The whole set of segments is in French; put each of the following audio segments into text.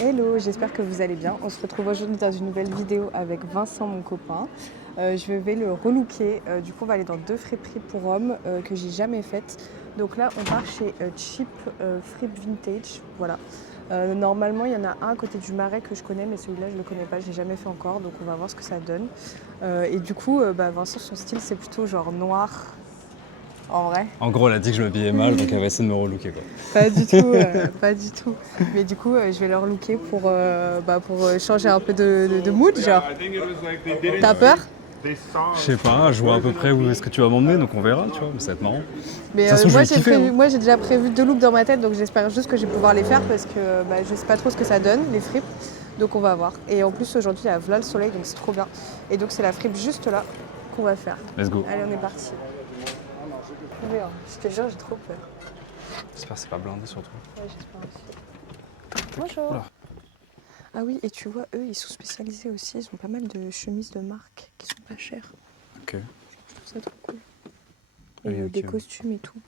Hello, j'espère que vous allez bien. On se retrouve aujourd'hui dans une nouvelle vidéo avec Vincent, mon copain. Je vais le relooker. Du coup, on va aller dans 2 friperies pour hommes que j'ai jamais faites. Donc là, on part chez Cheap Fripe Vintage. Voilà. Normalement, il y en a un à côté du Marais que je connais, mais celui-là, je le connais pas, je l'ai jamais fait encore. Donc on va voir ce que ça donne. Et du coup, Vincent, son style, c'est plutôt genre noir. En vrai. En gros, elle a dit que je m'habillais mal, donc elle va essayer de me relooker quoi. Pas du tout, pas du tout. Mais du coup, je vais leur looker pour changer un peu de mood, genre. T'as peur? Je sais pas, je vois à peu près où est-ce que tu vas m'emmener, donc on verra, tu vois, mais ça va être marrant. De Mais toute façon, je moi, vais kiffer. Hein. moi, j'ai déjà prévu 2 looks dans ma tête, donc j'espère juste que je vais pouvoir les faire parce que je sais pas trop ce que ça donne, les fripes. Donc on va voir. Et en plus, aujourd'hui, il y a voilà le soleil, donc c'est trop bien. Et donc, c'est la fripe juste là qu'on va faire. Let's go. Allez, on est parti. Mais, je te jure, j'ai trop peur. J'espère que c'est pas blindé surtout. Ouais, j'espère aussi. Bonjour. Oula. Ah oui, et tu vois, eux, ils sont spécialisés aussi. Ils ont pas mal de chemises de marque qui sont pas chères. Ok. Je trouve ça trop cool. Et Oui, ok, des oui. costumes et tout.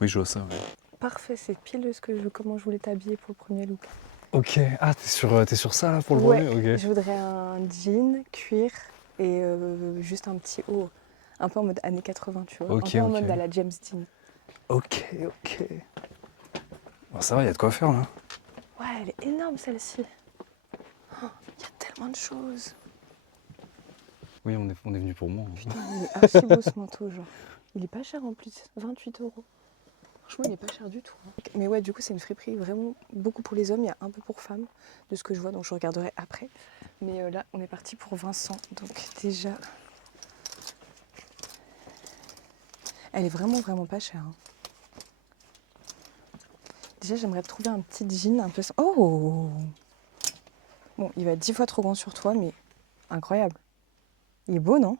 Oui, je vois ça, ouais. Parfait, c'est pile comment je voulais t'habiller pour le premier look. Ok, ah, t'es sur ça là pour le Ouais, premier. Ok. je voudrais un jean, cuir et juste un petit haut. Un peu en mode années 80, tu vois. Ok, un peu en ok. mode à la James Dean. Ok. Bon, ça va, il y a de quoi faire là. Ouais, elle est énorme celle-ci. Oh, il y a tellement de choses. Oui, on est venu pour moi. Hein. Putain, il est archi beau ce manteau, genre. Il est pas cher en plus, 28 euros. Franchement, il est pas cher du tout. Hein. Mais ouais, du coup, c'est une friperie vraiment beaucoup pour les hommes. Il y a un peu pour femmes, de ce que je vois, donc je regarderai après. Mais là, on est parti pour Vincent. Donc déjà, elle est vraiment pas chère. Hein. Déjà, j'aimerais trouver un petit jean un peu... Oh! Bon, il va être 10 fois trop grand sur toi, mais incroyable. Il est beau, non?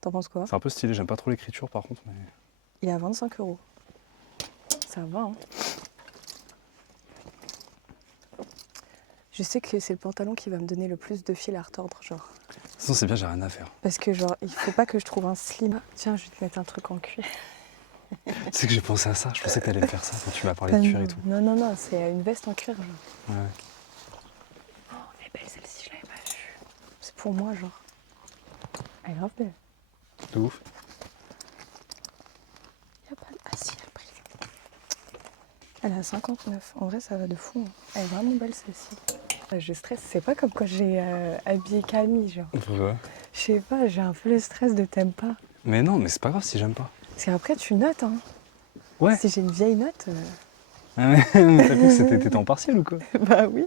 T'en penses quoi? C'est un peu stylé, j'aime pas trop l'écriture par contre, mais. Il est à 25 euros. Ça va, hein? Je sais que c'est le pantalon qui va me donner le plus de fil à retordre, genre. De toute façon, c'est bien, j'ai rien à faire. Parce que, genre, il faut pas que je trouve un slim. Ah, tiens, je vais te mettre un truc en cuir. Tu sais que j'ai pensé à ça, je pensais que t'allais me faire ça quand tu m'as parlé Pas de cuir non. et tout. Non, c'est une veste en cuir, genre. Ouais. Oh, elle est belle celle-ci, je l'avais pas vue. C'est pour moi, genre. Elle est grave belle. De ouf. Y a pas... Ah si, elle brille. Elle est à 59. En vrai, ça va de fou. Hein. Elle est vraiment belle celle-ci. Je stresse. C'est pas comme quand j'ai habillé Camille, genre. Pourquoi? Je sais pas, j'ai un peu le stress de t'aimes pas. Mais non, mais c'est pas grave si j'aime pas. Parce qu'après, tu notes, hein. Ouais. Si j'ai une vieille note, Ah mais t'as cru que t'étais en partiel ou quoi? bah oui.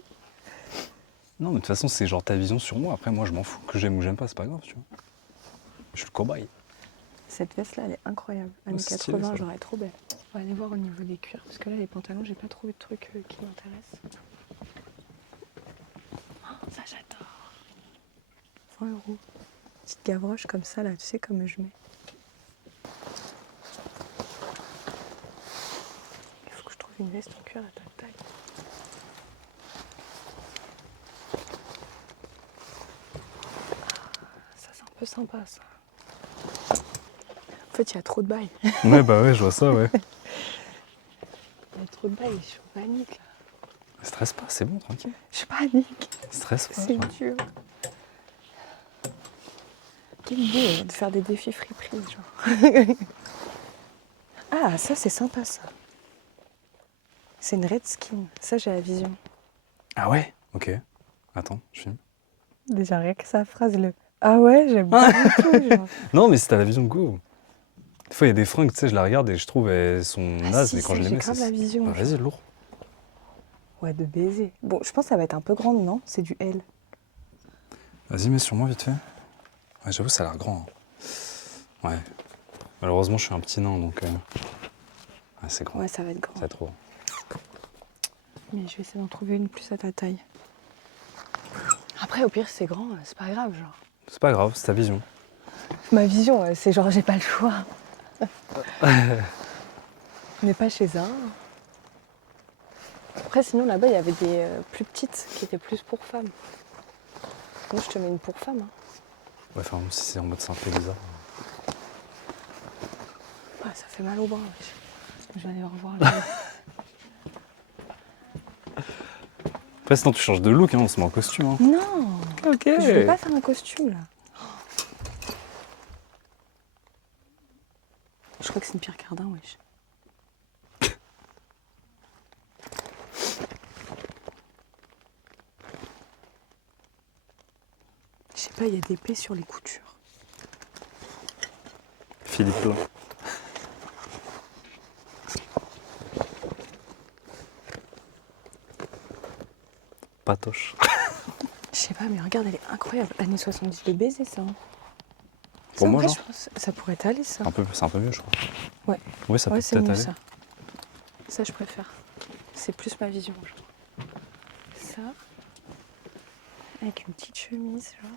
Non, mais de toute façon, c'est genre ta vision sur moi. Après, moi, je m'en fous. Que j'aime ou j'aime pas, c'est pas grave, tu vois. Je suis le cobaye. Cette veste-là, elle est incroyable. Oh, Années c'est stylé, 80, ça. genre, elle est trop belle. On va aller voir au niveau des cuirs. Parce que là, les pantalons, j'ai pas trouvé de trucs qui m'intéressent. Oh, ça, j'adore. 100 euros. Petite gavroche comme ça, là, tu sais, comme je mets. Il faut que je trouve une veste en cuir à ta taille. Ça, c'est un peu sympa, ça. En fait, il y a trop de bails. Ouais, bah ouais, je vois ça, ouais. Il y a trop de bails, je suis en panique, là. Stresse pas, c'est bon, tranquille. Je panique. Stresse pas. C'est dur. Quelle idée de faire des défis friperies, genre. Ah, ça, c'est sympa, ça. C'est une Redskin. Ça, j'ai la vision. Ah ouais? Ok. Attends, je filme. Déjà, rien que sa phrase, le ah ouais, j'aime pas du tout, genre. Non, mais si t'as la vision, go. Des fois, il y a des fringues, tu sais, je la regarde et je trouve elles sont nazes, si, mais quand si, je les j'ai mets, grave c'est. la vision. Bah, vas-y, lourd. Ouais, de baiser. Bon, je pense que ça va être un peu grande, non? C'est du L. Vas-y, mets sur moi vite fait. Ouais, j'avoue, ça a l'air grand. Hein. Ouais. Malheureusement, je suis un petit nain, donc. Ouais, c'est grand. Ouais, ça va être grand. C'est trop. Mais je vais essayer d'en trouver une plus à ta taille. Après, au pire, c'est grand, c'est pas grave, genre. C'est pas grave, c'est ta vision. Ma vision, c'est genre, j'ai pas le choix. Mais pas chez un. Après, sinon, là-bas, il y avait des plus petites qui étaient plus pour femmes. Moi, je te mets une pour femme. Hein. Ouais, enfin, si c'est en mode simple et bizarre. Ouais, ça fait mal au bras. Je vais aller revoir là. Après, sinon, tu changes de look, hein, on se met en costume. Hein. Non, Ok. je vais pas faire un costume là. Je crois que c'est une Pierre Cardin, wesh. Je sais pas, il y a des plaies sur les coutures. Philippe Blanc. Patoche. Je sais pas, mais regarde, elle est incroyable. Années 70 de baiser, ça. Hein. Pour Ça, en moi, vrai, genre je pense, ça pourrait t'aller, ça. C'est un peu mieux, je crois. Ouais. Ouais, ça Ouais, peut c'est peut-être mieux, aller. ça. Ça, je préfère. C'est plus ma vision, genre. Ça, avec une petite chemise, genre.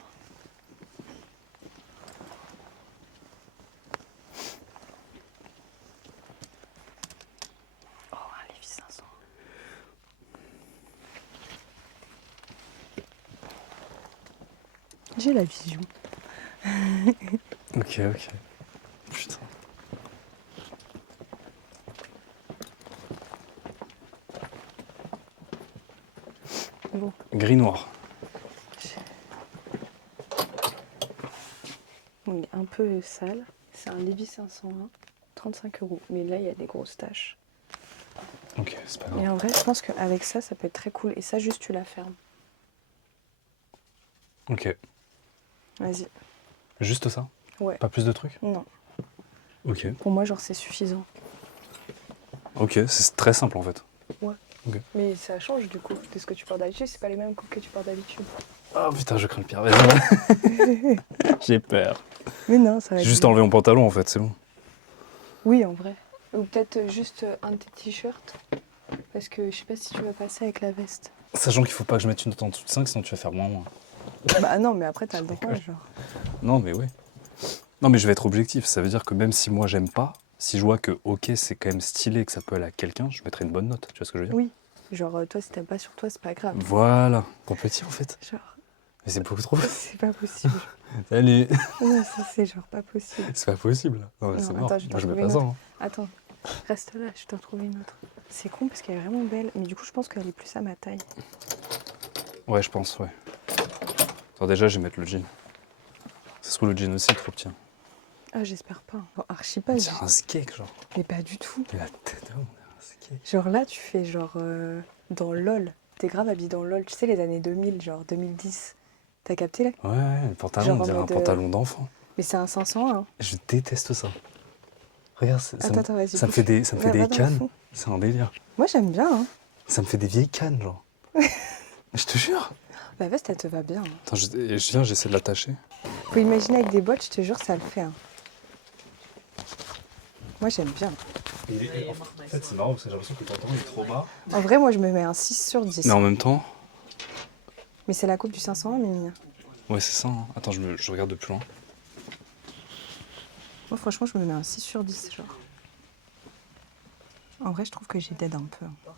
Oh, un Levi's 500. J'ai la vision. Ok. Putain. Bon. Gris-noir. Bon, il est un peu sale. C'est un Levi's 501, 35 €. Mais là, il y a des grosses taches. Ok, c'est pas grave. Et en vrai, je pense qu'avec ça, ça peut être très cool. Et ça, juste, tu la fermes. Ok. Vas-y. Juste ça? Ouais. Pas plus de trucs? Non. Ok. Pour moi, genre, c'est suffisant. Ok, c'est très simple en fait. Ouais. Ok. Mais ça change du coup de ce que tu portes d'habitude. C'est pas les mêmes coupes que tu portes d'habitude. Oh putain, je crains le pire. Vas-y. J'ai peur. Mais non, ça va J'ai être juste bien. enlevé mon pantalon en fait, c'est bon. Oui, en vrai. Ou peut-être juste un de tes t-shirts. Parce que je sais pas si tu vas passer avec la veste. Sachant qu'il faut pas que je mette une note en dessous de 5, sinon tu vas faire moins. Bah non, mais après, t'as le droit, rigole. genre. Non, mais ouais. Non, mais je vais être objectif. Ça veut dire que même si moi j'aime pas, si je vois que ok, c'est quand même stylé, que ça peut aller à quelqu'un, je mettrai une bonne note. Tu vois ce que je veux dire? Oui. Genre, toi, si t'aimes pas sur toi, c'est pas grave. Voilà. Pour petit en fait. Genre, Mais c'est beaucoup trop. c'est pas possible. Allez. Non, ça, c'est genre pas possible. C'est pas possible. Non, mais Non, c'est attends, mort. je vais Moi je mets trouver pas ça. une Hein. Attends, reste là, je t'en trouve une autre. C'est con parce qu'elle est vraiment belle, mais du coup, je pense qu'elle est plus à ma taille. Ouais, je pense, ouais. Attends, déjà, je vais mettre le jean. Ça se trouve, le jean aussi est trop petit. Hein. Ah, j'espère pas. Bon, archi pas. C'est un skate, genre. Mais pas du tout. La tête, on a un skate. Genre là, tu fais genre dans LOL. T'es grave habillé dans LOL. Tu sais, les années 2000, genre 2010. T'as capté là? Ouais, le pantalon, Genre on en dirait un mode, pantalon d'enfant. Mais c'est un 500, hein. Je déteste ça. Regarde, Attends, vas-y. ça me fait des, ça me fait Va des dans le cannes. fond. C'est un délire. Moi, j'aime bien, hein. Ça me fait des vieilles cannes, genre. Je te jure. La veste, elle te va bien. Hein. Attends, j'essaie de l'attacher. Faut imaginer avec des bottes, je te jure, ça le fait. Hein. Moi, j'aime bien. En fait, c'est marrant parce que j'ai l'impression que le pantalon est trop bas. En vrai, moi, je me mets un 6 sur 10. Mais en même temps, Mais c'est la coupe du 501, Mimi. ouais, c'est ça. Hein. Attends, je regarde de plus loin. Moi, franchement, je me mets un 6 sur 10, genre. En vrai, je trouve que j'ai d'aide un peu. Hein.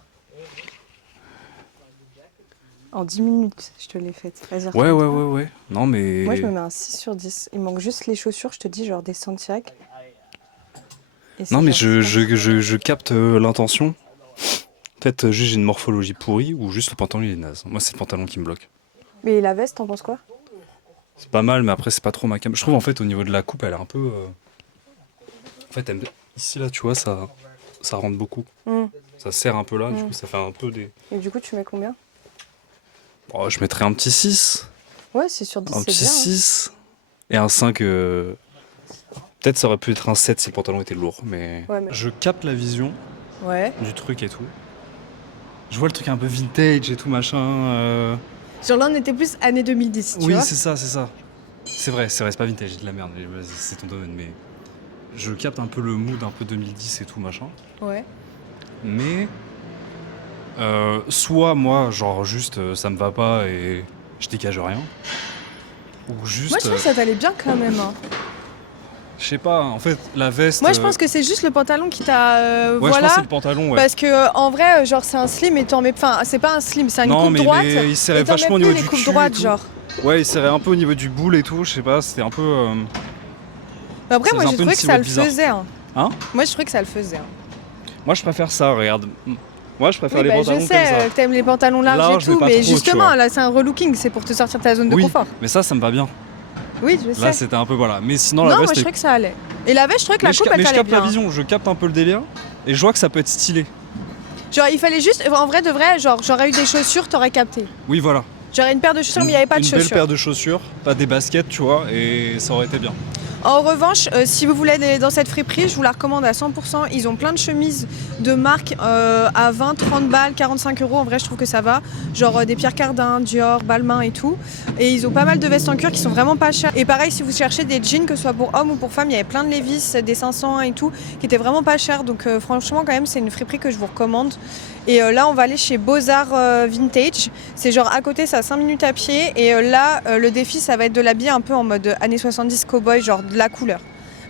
En 10 minutes, je te l'ai faite. Vas-y, Ouais. retourne-toi. Ouais. Non, mais. Moi, je me mets un 6 sur 10. Il manque juste les chaussures, je te dis, genre des Santiago. Et c'est Non, mais genre ça. je capte l'intention. Peut-être juste j'ai une morphologie pourrie ou juste le pantalon il est naze. Moi, c'est le pantalon qui me bloque. Mais la veste, t'en penses quoi? C'est pas mal, mais après, c'est pas trop ma cam. Je trouve en fait au niveau de la coupe, elle est un peu. En fait, ici là, tu vois, ça rentre beaucoup. Ça serre un peu là, du coup, ça fait un peu des. Et du coup, tu mets combien? Oh, je mettrais un petit 6. Ouais, 6 sur 10, Un c'est petit bien. Hein. 6. Et un 5. Peut-être ça aurait pu être un 7 si le pantalon était lourd, mais. Ouais, mais- Je capte la vision Ouais. du truc et tout. Je vois le truc un peu vintage et tout machin. Genre là, on était plus années 2010, tu Oui, vois. c'est ça. C'est vrai, c'est pas vintage, j'ai de la merde, mais c'est ton domaine, mais je capte un peu le mood un peu 2010 et tout machin. Ouais. Mais soit moi, genre juste ça me va pas et je dégage rien, ou juste. Moi, je trouve que ça t'allait bien quand même. Hein. Je sais pas, en fait, la veste. Moi, je pense que c'est juste le pantalon qui t'a. Ouais, je pense voilà. que c'est le pantalon, ouais. Parce que en vrai, genre, c'est un slim et t'en mets. Enfin, c'est pas un slim, c'est une Non, coupe mais droite. il serrait et t'en vachement au mets niveau plus du les coupes cul et droites, tout. genre. Ouais, il serrait un peu au niveau du boule et tout, je sais pas, c'était un peu. Mais après, Ça moi, faisait j'ai un peu trouvé une que ça le silhouette bizarre. faisait. Hein. Hein? Moi, je trouvais que ça le faisait. Hein. Moi, je préfère ça, regarde. Moi, je préfère Oui, les bah, pantalons je comme sais ça. que t'aimes les pantalons larges Large, et mais tout, pas mais trop, tu justement, vois. là, c'est un relooking, c'est pour te sortir de ta zone de Oui, confort. mais ça me va bien. Oui, je sais. Là, c'était un peu voilà. Mais sinon, la Non, moi, veste, je trouvais que ça allait. Et la veste, je trouvais que la coupe, elle mais je t'allait capte la bien. vision, je capte un peu le délire. Et je vois que ça peut être stylé. Genre, il fallait juste, en vrai de vrai, genre, j'aurais eu des chaussures, t'aurais capté. Oui, voilà. J'aurais une paire de chaussures, mais il n'y avait pas de Une belle chaussures. paire de chaussures, pas des baskets, tu vois, et ça aurait été bien. En revanche, si vous voulez aller dans cette friperie, je vous la recommande à 100%. Ils ont plein de chemises de marque à 20, 30 balles, 45 euros. En vrai, je trouve que ça va. Genre des Pierre Cardin, Dior, Balmain et tout. Et ils ont pas mal de vestes en cuir qui sont vraiment pas chères. Et pareil, si vous cherchez des jeans, que ce soit pour hommes ou pour femmes, il y avait plein de Levi's, des 500 et tout, qui étaient vraiment pas chers. Donc franchement, quand même, c'est une friperie que je vous recommande. Et là, on va aller chez Beaux-Arts Vintage. C'est genre à côté, c'est à 5 minutes à pied. Et là, le défi, ça va être de l'habiller un peu en mode années 70 cowboy, genre de la couleur.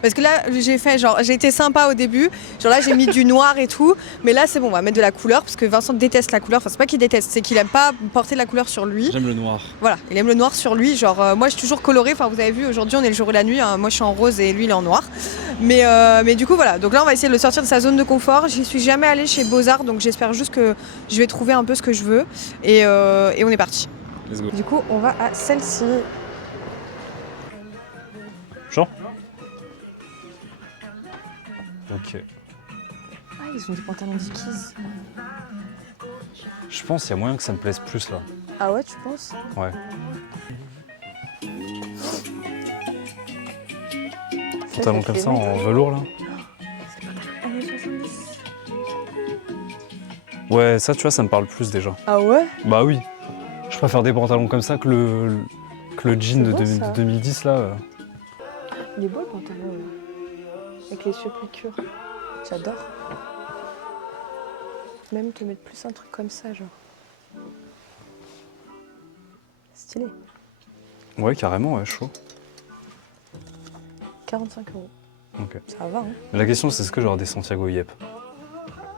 Parce que là, j'ai été sympa au début. Genre là, j'ai mis du noir et tout. Mais là, c'est bon, on va mettre de la couleur. Parce que Vincent déteste la couleur. Enfin, c'est pas qu'il déteste, c'est qu'il aime pas porter de la couleur sur lui. J'aime le noir. Voilà, il aime le noir sur lui. Genre, moi, je suis toujours colorée. Enfin, vous avez vu, aujourd'hui, on est le jour et la nuit. Hein. Moi, je suis en rose et lui, il est en noir. Mais du coup, voilà. Donc là, on va essayer de le sortir de sa zone de confort. J'y suis jamais allée chez Beaux-Arts. Donc j'espère juste que je vais trouver un peu ce que je veux. Et on est parti. Let's go. Du coup, on va à celle-ci. Genre Ok. Ah, ils ont des pantalons Dickies. Je pense qu'il y a moyen que ça me plaise plus là. Ah ouais, tu penses? Ouais. Pantalon comme ça en velours là. Ouais, ça tu vois, ça me parle plus déjà. Ah ouais? Bah oui. Je préfère des pantalons comme ça que le jean C'est de, beau, de ça. 2010 là. Il est beau le pantalon là. Avec les surpiqûres. J'adore. Même te mettre plus un truc comme ça, genre. Stylé. Ouais, carrément, ouais, chaud. 45 euros. Ok. Ça va, hein? Mais la question c'est est-ce que j'aurai des Santiago Yep?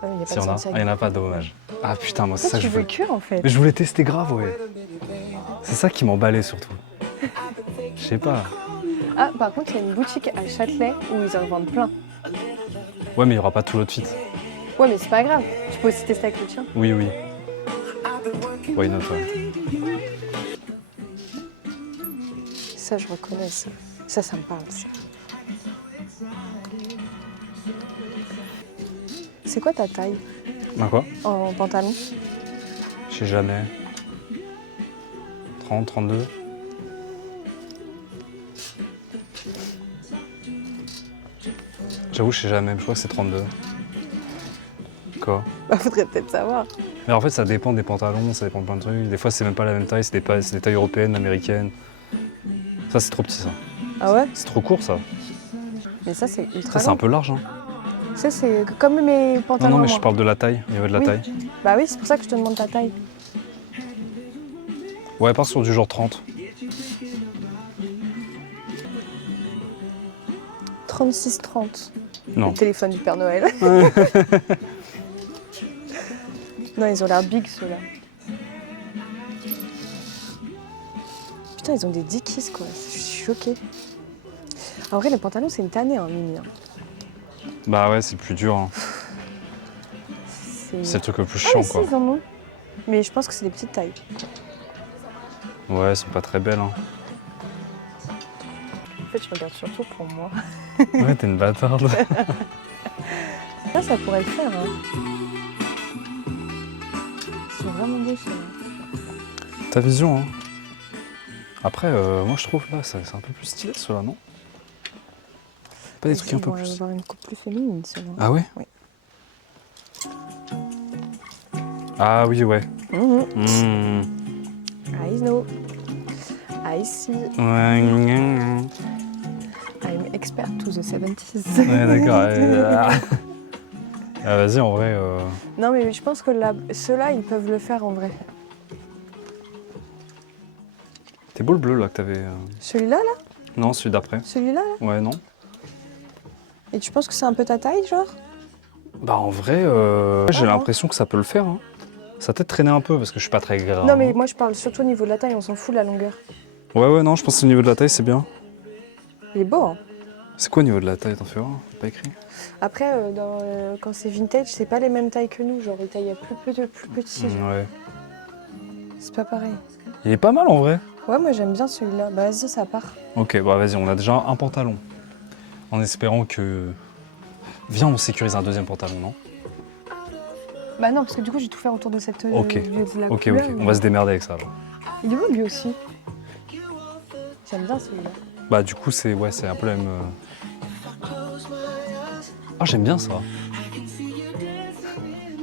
Ouais, il y a pas S'il de y en a. Santiago. Ah, il y en a pas, dommage. Ah putain, moi c'est ça Pourquoi que tu je veux voulais. le cuir en fait? Mais je voulais tester grave, ouais. C'est ça qui m'emballait surtout. Je sais pas. Ah, par contre, il y a une boutique à Châtelet où ils en vendent plein. Ouais, mais il y aura pas tout l'outfit. Ouais, mais c'est pas grave. Tu peux aussi tester avec le tien. Oui, oui. Why not, ouais. Ça, je reconnais ça. Ça me parle. Ça. C'est quoi ta taille Bah quoi? en pantalon? Je sais jamais. 30, 32. J'avoue, je sais jamais, mais je crois que c'est 32. Quoi? Bah, faudrait peut-être savoir. Mais en fait, ça dépend des pantalons, ça dépend de plein de trucs. Des fois, c'est même pas la même taille, c'est des tailles européennes, américaines. Ça, c'est trop petit, ça. Ah ouais? C'est trop court, ça. Mais ça, c'est ultra Ça, c'est long. un peu large, hein. Ça, c'est comme mes Non, pantalons. non, mais moi. je parle de la taille, il y avait de la Oui. taille. Bah oui, c'est pour ça que je te demande ta taille. Ouais, part sur du genre 30. 36-30. Non. Le téléphone du Père Noël. Non, ils ont l'air big, ceux-là. Putain, ils ont des Dickies, quoi. Je suis choquée. En vrai, les pantalons, c'est une tannée, hein, Mimi. Hein. Bah ouais, c'est le plus dur, hein. C'est le truc le plus chiant, mais quoi. si, ils en ont. Mais je pense que c'est des petites tailles. Ouais, elles sont pas très belles, hein. En fait, je regarde surtout pour moi. Ouais, t'es une bâtarde. Ça pourrait le faire, hein. Ils sont vraiment beaux, ceux-là. Ta vision, hein. Après, moi je trouve là, c'est un peu plus stylé ceux-là, non? Pas des trucs un peu Ils vont plus. avoir une coupe plus féminine, ceux-là. Ah ouais? Oui. Ah oui, ouais. Mhm. Mmh. I know. I see. Ouais, I'm expert to the 70s. d'accord. Ah, vas-y, en vrai. Non, mais je pense que ceux-là, ils peuvent le faire en vrai. T'es beau le bleu là que t'avais. Celui-là, là? Non, celui d'après. Celui-là, là? Ouais, non. Et tu penses que c'est un peu ta taille, genre? Bah en vrai, j'ai l'impression que ça peut le faire. Hein. Ça a peut-être traîné un peu parce que je suis pas très grand. Non, mais moi, je parle surtout au niveau de la taille, on s'en fout de la longueur. Ouais, non, je pense que au niveau de la taille, c'est bien. Il est beau, hein? C'est quoi au niveau de la taille, t'en fais voir? Pas écrit. Après, quand c'est vintage, c'est pas les mêmes tailles que nous. Genre, ils taillent plus petit. Ouais. C'est pas pareil. Il est pas mal en vrai. Ouais, moi j'aime bien celui-là. Bah vas-y, ça part. Ok, bah vas-y, on a déjà un pantalon. En espérant que... Viens, on sécurise un deuxième pantalon, non? Bah non, parce que du coup, j'ai tout fait autour de cette Ok. de la Ok, couleur, ok, mais- on va se démerder avec ça alors. Il est beau lui aussi. J'aime bien celui-là. Bah du coup, c'est ouais, c'est un peu la même... Ah, j'aime bien ça.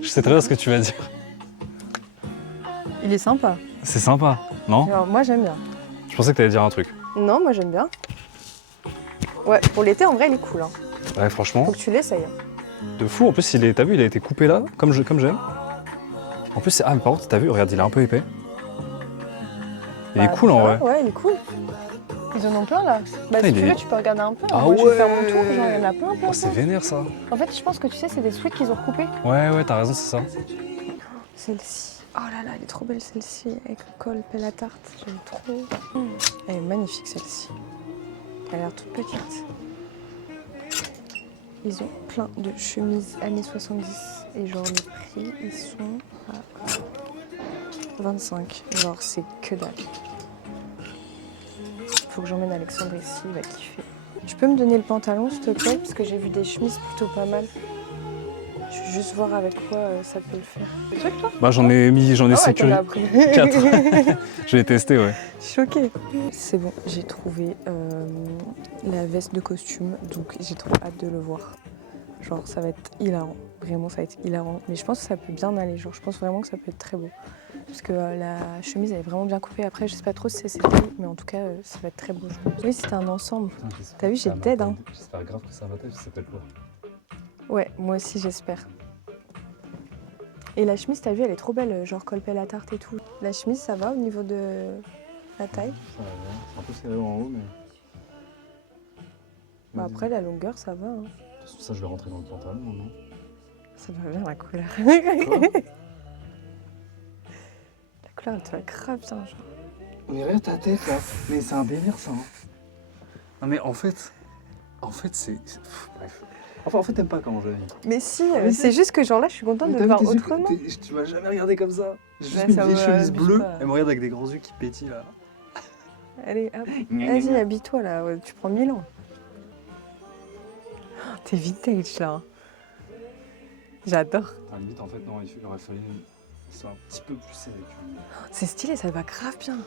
Je sais très bien ce que tu vas dire. Il est sympa. C'est sympa, non? Alors, moi j'aime bien. Je pensais que t'allais dire un truc. Non, moi j'aime bien. Ouais, pour l'été, en vrai, il est cool. Hein. Ouais, franchement, Faut que tu l'essayes. de fou. En plus, t'as vu, il a été coupé là, comme j'aime. En plus, mais par contre, t'as vu, regarde, il est un peu épais. Il est cool en vrai. Ouais, il est cool. Ils en ont plein là. Bah, si il tu est- veux, tu peux regarder un peu. Ah Moi, je vais faire mon ouais. tour. Genre, il y en a plein. Oh, c'est vénère ça. En fait, je pense que tu sais, c'est des sweats qu'ils ont recoupés. Ouais, t'as raison, c'est ça. Celle-ci. Oh là là, elle est trop belle celle-ci. Avec le col, pelle à tarte. J'aime trop. Elle est magnifique celle-ci. Elle a l'air toute petite. Ils ont plein de chemises années 70. Et genre, les prix, ils sont à 25. Genre, c'est que dalle. Faut que j'emmène Alexandre ici, il va kiffer. Tu peux me donner le pantalon, s'il te plaît? Parce que j'ai vu des chemises plutôt pas mal. Je vais juste voir avec quoi ça peut le faire. Des trucs, toi? Bah j'en ai sécurisé t'en as pris. 4. Je l'ai testé, ouais. Je suis choquée. C'est bon, j'ai trouvé la veste de costume, donc j'ai trop hâte de le voir. Genre, ça va être hilarant. Vraiment, ça va être hilarant. Mais je pense que ça peut bien aller. Genre, je pense vraiment que ça peut être très beau. Parce que la chemise, elle est vraiment bien coupée. Après, je sais pas trop si c'est cette taille, mais en tout cas, ça va être très beau, je pense. Oui, c'était un ensemble. T'as vu, j'ai dead, hein. J'espère grave que ça va t'aider, ça s'appelle quoi? Ouais, moi aussi, j'espère. Et la chemise, t'as vu, elle est trop belle. Genre, col pelle à tarte et tout. La chemise, ça va au niveau de la taille? Ça va bien. C'est un peu serré en haut, mais... Bah, après, la longueur, ça va. Hein. De toute façon, ça, je vais rentrer dans le pantalon, non? Ça va bien, la couleur. Quoi? La couleur, elle te va grave bien, genre. On dirait ta tête, là. Mais c'est un délire, ça. Hein. Non, mais en fait, c'est... Bref. Enfin, en fait, t'aimes pas comment je vis. Mais si, mais c'est juste que genre là, je suis contente de le voir autrement. Tu m'as jamais regardé comme ça. J'ai juste Ouais, mis ça une vieille me chemise abuse bleue. pas. Elle me regarde avec des grands yeux qui pétillent, là. Allez, hop. Vas-y, habille-toi là, ouais, tu prends 1000 ans. Oh, t'es vintage là. J'adore. À la limite, en fait, non, il aurait fallu... C'est un petit peu plus serré, tu vois. C'est stylé, ça va grave bien.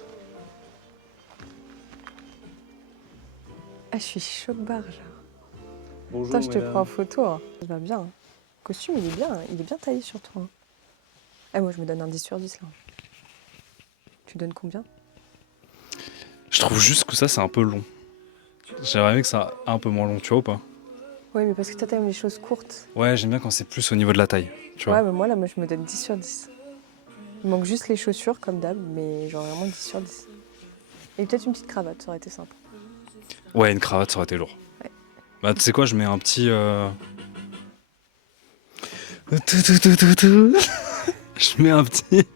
Ah, je suis choc-barre, genre. Bonjour, Attends, je te madame. prends en photo. Hein. Ça va bien. Hein. Le costume, il est bien taillé sur toi. Hein. Ah, moi, je me donne un 10 sur 10 là. Tu donnes combien? Je trouve juste que ça, c'est un peu long. J'aimerais bien que ça soit un peu moins long, tu vois ou pas? Oui, mais parce que toi, t'aimes les choses courtes. Ouais, j'aime bien quand c'est plus au niveau de la taille, tu vois. Ouais, mais moi, là, je me donne 10 sur 10. Il manque juste les chaussures, comme d'hab, mais genre vraiment 10 sur 10. Et peut-être une petite cravate, ça aurait été sympa. Ouais, une cravate, ça aurait été lourd. Ouais. Bah, tu sais quoi, je mets un petit... Je mets un petit...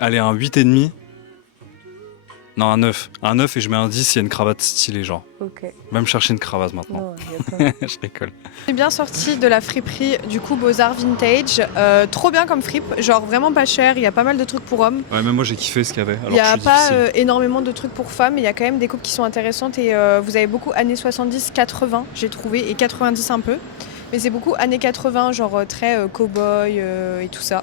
Allez, un 8,5. Non, un 9. Un 9 et je mets un 10 s'il y a une cravate stylée, genre. Ok. Va me chercher une cravate maintenant. Non, il y a pas. Je rigole. On est bien sorti de la friperie du coup Beaux-Arts Vintage. Trop bien comme fripe, genre vraiment pas cher. Il y a pas mal de trucs pour hommes. Ouais, même moi j'ai kiffé ce qu'il y avait. Il n'y a pas énormément de trucs pour femmes, mais il y a quand même des coupes qui sont intéressantes. Et vous avez beaucoup années 70, 80, j'ai trouvé, et 90 un peu. Mais c'est beaucoup années 80, genre très cow-boy et tout ça.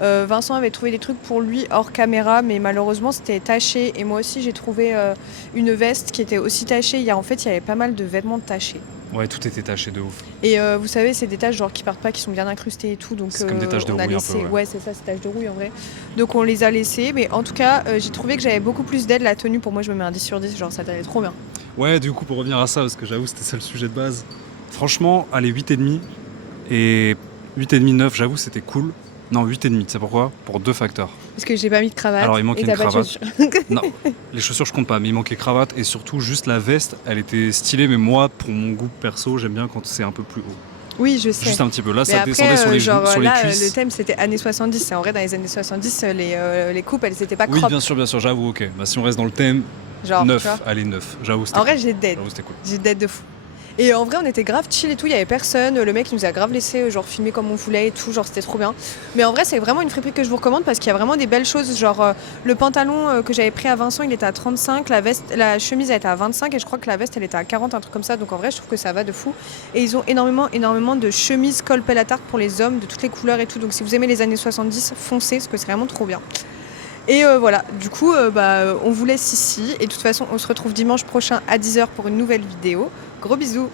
Vincent avait trouvé des trucs pour lui hors caméra, mais malheureusement c'était taché. Et moi aussi j'ai trouvé une veste qui était aussi tachée. Il y avait pas mal de vêtements tachés. Ouais, tout était taché de ouf. Et vous savez, c'est des taches genre qui partent pas, qui sont bien incrustées et tout. Donc C'est comme des taches de on a rouille un laissé... peu, ouais. Ouais, c'est ça, c'est taches de rouille en vrai. Donc on les a laissées. Mais en tout cas, j'ai trouvé que j'avais beaucoup plus d'aide. La tenue, pour moi, je me mets un 10 sur 10. Genre ça allait trop bien. Ouais, du coup, pour revenir à ça, parce que j'avoue, c'était ça le sujet de base. Franchement, allez, 8,5. Et 8,5, 9, j'avoue, c'était cool. Non, 8,5, tu sais pourquoi? Pour deux facteurs. Parce que j'ai pas mis de cravate. Alors, il manquait et une t'as pas de cravate. chaussures. Non, les chaussures, je compte pas, mais il manquait cravate. Et surtout, juste la veste, elle était stylée. Mais moi, pour mon goût perso, j'aime bien quand c'est un peu plus haut. Oui, je sais. Juste un petit peu. Là, Mais ça après, descendait sur les, genre, sur les là, cuisses. le thème c'était années 70. C'est en vrai, dans les années 70, les coupes, elles étaient pas Oui, crop. bien sûr, j'avoue, ok. Bah, si on reste dans le thème, Genre, 9, tu vois. allez, 9. J'avoue, c'était En vrai, cool. j'ai dead. J'avoue, c'était cool. J'ai dead de fou. Et en vrai, on était grave chill et tout, il y avait personne. Le mec il nous a grave laissé genre filmer comme on voulait et tout, genre c'était trop bien. Mais en vrai, c'est vraiment une friperie que je vous recommande parce qu'il y a vraiment des belles choses. Genre le pantalon que j'avais pris à Vincent, il était à 35, la chemise elle était à 25 et je crois que la veste elle était à 40, un truc comme ça. Donc en vrai, je trouve que ça va de fou. Et ils ont énormément de chemises col pelle à tarte pour les hommes de toutes les couleurs et tout. Donc si vous aimez les années 70, foncez parce que c'est vraiment trop bien. Et voilà, du coup, on vous laisse ici. Et de toute façon, on se retrouve dimanche prochain à 10h pour une nouvelle vidéo. Gros bisous!